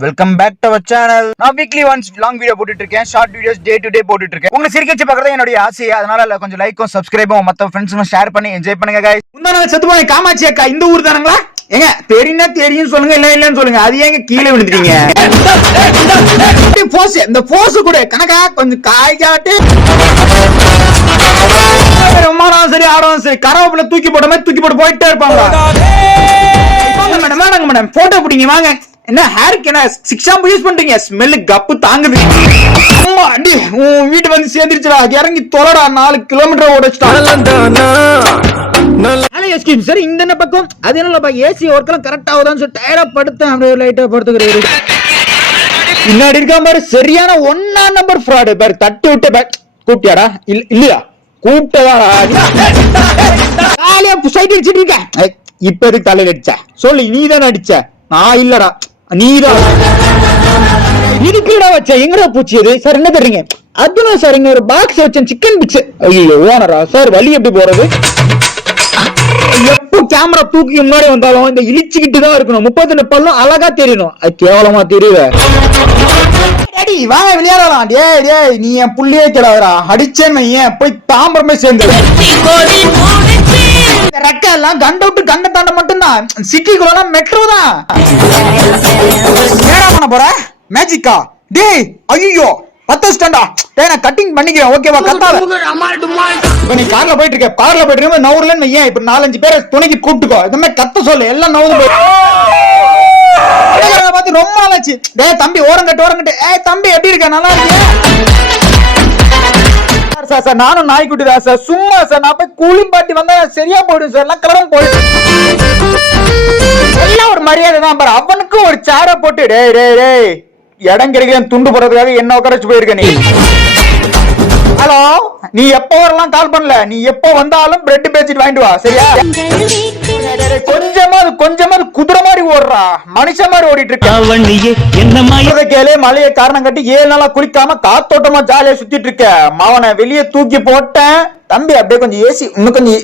Welcome back to our channel. நான் weekly once long video போட்டுட்டு இருக்கேன், short videos day to day போட்டுட்டு இருக்கேன். உங்களை சிரிக்க வச்சு பார்க்கறது என்னோட ஆசை. அதனால கொஞ்சம் லைக்கும் சப்ஸ்கிரைபும் மற்ற ஃப்ரெண்ட்ஸும் ஷேர் பண்ணி என்ஜாய் பண்ணுங்க guys. முந்தான செத்து போய் காமாட்சி அக்கா இந்த ஊர் தானங்களா? ஏங்க தெரியும்னா தெரியும் சொல்லுங்க, இல்ல இல்லன்னு சொல்லுங்க. அது ஏங்க கீழே விழுந்துட்டீங்க? இந்த போஸ் கூட கணக்கா கொஞ்சம் காய்காட்டு சரி ஆடும் சரி கரவப்புல தூக்கி போட்ட மாதிரி தூக்கி போட்டு போயிட்டே இருப்பாங்க. மேடம் வாங்க மேடம் போட்டோ பிடிங்க வாங்க. என்ன ஹேருக்கு என்ன சிக்ஸாம்பு யூஸ் பண்றீங்க? ஸ்மெல்லு கப்பு தாங்குது. அம்மா அடி உன் வீட்டு வந்து சேர்ந்துருச்சுடா, இறங்கி தொலைடா. 4 கிலோமீட்டர் ஓடிச்சுட்டா. சார் இந்த பக்கம் அது என்னப்பா ஏசி ஒர்க் எல்லாம் கரெக்டா ஆகுதான்னு சொல்லி டயர்டா படுத்தேன். அப்படியே லைட்டா படுத்துக்கிறேன். பின்னாடி இருக்கா பாரு சரியான 1 நம்பர் ஃப்ராடு பாரு. தட்டி விட்டு கூப்பிட்டியாடா? இல்லையா கூப்பிட்டதாடா. சைட் அடிச்சிட்டு இருக்க. இப்ப எதுக்கு தலையில அடிச்ச சொல்லு? நீதான் அடிச்ச, நான் இல்லடா. நீதான் இதுக்கீடா வச்ச. எங்கடா பூச்சி அது? சார் என்ன தர்றீங்க? அதுதான் சார் இங்க ஒரு பாக்ஸ் வச்சேன் சிக்கன் பிச்சு. ஐயோ ஓனரா சார்? வழி எப்படி போறது? எப்போ கேமரா தூக்கி முன்னாடி வந்தாலும் இந்த இழிச்சுக்கிட்டு தான் இருக்கணும். 32 பல்லும் அழகா தெரியணும். அது கேவலமா தெரியல. வாங்க விளையாடலாம். டேய் நீ என் புள்ளியே கிடாதரா. அடிச்சேன்னு ஏன் போய் தாம்பரமே சேர்ந்து ரெக்க எல்லாம் கண்ட விட்டு கண்ட தாண்ட மட்டும்தான். சிட்டிக்குள்ள மெட்ரோ தான். என்னடா பண்ண போற? மேஜிக்கா? டேய் ஐயோ 10 ஸ்டாண்டா. டேய் நான் கட்டிங் பண்ணிக்கிறேன் ஓகேவா? கத்தாத. இப்ப நீ கார்ல போயிட்டு இருக்க, கார்ல போயிட்டு இருக்க நவுறலன்னு ஏன் இப்ப 4-5 பேரை துணைக்கு கூப்பிட்டுக்கோ. இந்த மாதிரி கத்த சொல்லு, எல்லாம் நவுந்து போய் பார்த்து ரொம்ப நாளாச்சு. டேய் தம்பி ஓரங்கட்டு. ஏய் தம்பி எப்படி இருக்க? நல்லா இருக்கியா? சார் நானும் நாய்க்குட்டி தான் சார். சும்மா சார் நான் போய் கூலிங் பாட்டி வந்தா சரியா போயிடும் சார். எல்லாம் கிளம்ப போயிடும். எல்லாம் ஒரு மரியாதை தான் பாரு. அவனுக்கு ஒரு சேரை போட்டு டேய் இடம் கிடைக்கல துண்டு போறதுக்காக என்ன உட்காரச்சு போயிருக்க நீ. ஹலோ நீ எப்போ வரலாம் கால் பண்ணல. நீ எப்போ வந்தாலும் பிரெட் பேசிட்டு வாங்கிட்டு வா சரியா? கொஞ்சமாவது குதிரை மாதிரி ஓடுறா, மனுஷ மாதிரி ஓடிட்டு இருக்க. கேளு மழைய காரணம் கட்டி 7 நாளா குளிக்காம காத்தோட்டமா ஜாலியா சுத்திட்டு இருக்க. மாவனை வெளியே தூக்கி போட்டேன் தம்பி. அப்படியே கொஞ்சம் ஏசி இன்னும் கொஞ்சம்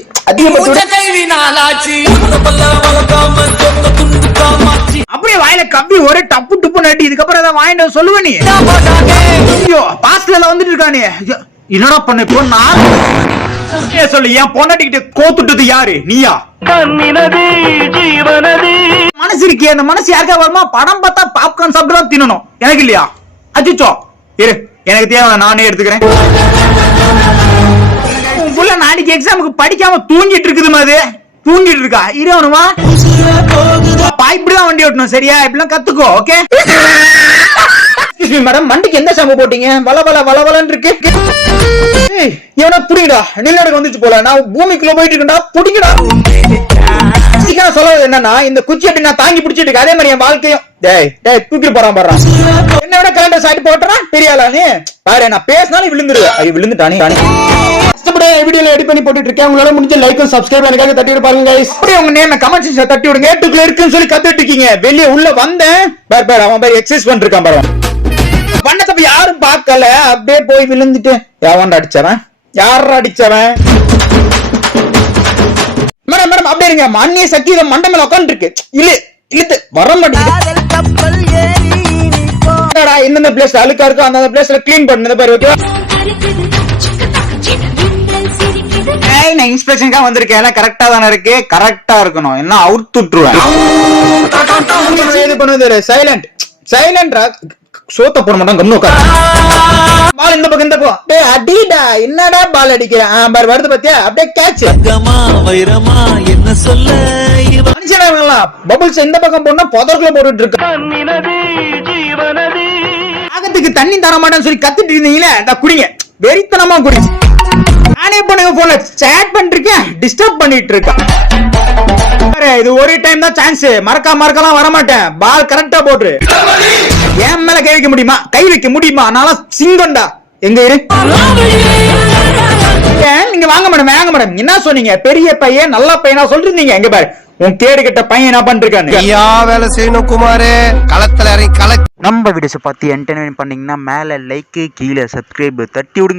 அப்படியே வாயில கப்பி ஒரே டப்பு டுப்பு நட்டி. இதுக்கப்புறம் ஏதாவது வாங்கிட்டு சொல்லுவ நீ. ஐயோ பாஸ்ல வந்துட்டு இருக்கானே. என்னடா பண்ண இப்போ? நான் சொல்லு என் பொண்டாட்டிக்கிட்ட கோத்துட்டது யாரு? நீயா? மனசு இருக்கே, அந்த மனசு யாருக்கா வருமா? படம் பார்த்தா பாப்கார்ன் சாப்பிட்டு தின்னணும். எனக்கு இல்லையா? அச்சுச்சோ இரு எனக்கு தேவை, நானே எடுத்துக்கிறேன். நாளைக்கு எக்ஸாமுக்கு படிக்காம தூங்கிட்டு இருக்குது மாதிரி. தூங்கிட்டு இருக்கா? இருவனுமா இப்படிதான் வண்டி ஓட்டணும் சரியா? இப்படிலாம் கத்துக்கோ ஓகே? மேடம் வண்டிக்கு எந்த ஷாம்பு போட்டீங்க? வளவலன்னு இருக்கு. எவனா புடிங்கடா. நிலநடுக்கம் வந்துச்சு போல. நான் பூமிக்குள்ள போயிட்டு இருக்கேன்டா. புடிங்கடா. சொல்றது என்னன்னா இந்த குச்சி அப்படி நான் தாங்கி பிடிச்சிட்டு இருக்கேன். அதே மாதிரி என் வாழ்க்கையும் டேய் தூக்கி போறான் பாடுறான். என்னோட கலண்டர் சாட்டி போட்டுறான். பெரியாளா நீ பாரு. நான் பேசினாலும் விழுந்துருவேன். அது விழுந்துட்டானே. கஷ்டப்பட்டு வீடியோல எடிட் பண்ணி போட்டுட்டு இருக்கேன். உங்களால முடிஞ்ச லைக்கும் சப்ஸ்கிரைப் எனக்காக தட்டி விட பாருங்க guys. அப்படியே உங்க நேம் கமெண்ட் செக்ஷன்ல தட்டி விடுங்க. ஏட்டுக்குள்ள இருக்குன்னு சொல்லி கத்திட்டு இருக்கீங்க. வெளியே உள்ள வந்தேன் பாரு அவன் பாரு எக்ஸசைஸ் பண்ணிருக்கான் பாரு. பண்ணதப்ப யாரும் பார்க்கல. அப்படியே போய் விழுந்துட்டு எவன் அடிச்சவன்? யார அடிச்சவன்? மேடம் அப்படியே இருங்க. அந்நிய சக்தி இதை மண்டை மேல உட்காந்து இருக்கு. இழுத்து வர மாட்டேங்குது. எந்தெந்த பிளேஸ் அழுக்கா இருக்கோ அந்த பிளேஸ்ல கிளீன் பண்ணு பாரு. நான் இன்ஸ்பிரேஷனுக்காக வந்திருக்கேன். கரெக்டா தானே இருக்கு? கரெக்டா இருக்கணும். என்ன அவுத்து விட்டுருவேன். சைலண்ட் சோத்த போட மாட்டான். கம்னு உட்காரு. பால் இந்த பக்கம் இந்த பக்கம். டேய் அடிடா. என்னடா பால் அடிக்கிறேன் பாரு வருது பாத்தியா? அப்படியே கேட்ச். வைரமா என்ன சொல்ல மனுஷனா பபிள்ஸ் இந்த பக்கம் போனா புதர்க்குள்ள போட்டுட்டு இருக்க. ஆகத்துக்கு தண்ணி தர மாட்டேன்னு சொல்லி கத்திட்டு இருந்தீங்களே, குடிங்க வெறித்தனமா குடி. நானே பண்ணுங்க போன்ல சேட் பண்ணிருக்கேன், டிஸ்டர்ப் பண்ணிட்டு இருக்கேன். இது ஒரு டைம் தான் சான்ஸ். மறக்கலாம் வர மாட்டேன். பால் கரெக்டா போட்டு என் மேல கை வைக்க முடியுமா? கை வைக்க முடியுமா? நான் சிங்கண்டா. எங்க இரு நீங்க வாங்க மேடம். என்ன சொன்னீங்க? பெரிய பையன் நல்ல பையனா சொல்லிருந்தீங்க. எங்க பாரு உன் கேடு கட்ட பையன் என்ன பண்றானு. வேலை செய்யணும் குமாரே. களத்துல இறங்கி நம்ம வீடியோஸ் பார்த்து என்டர்டெயின் பண்ணீங்கன்னா மேல லைக் கீழே சப்ஸ்கிரைப் தட்டி விடுங்க.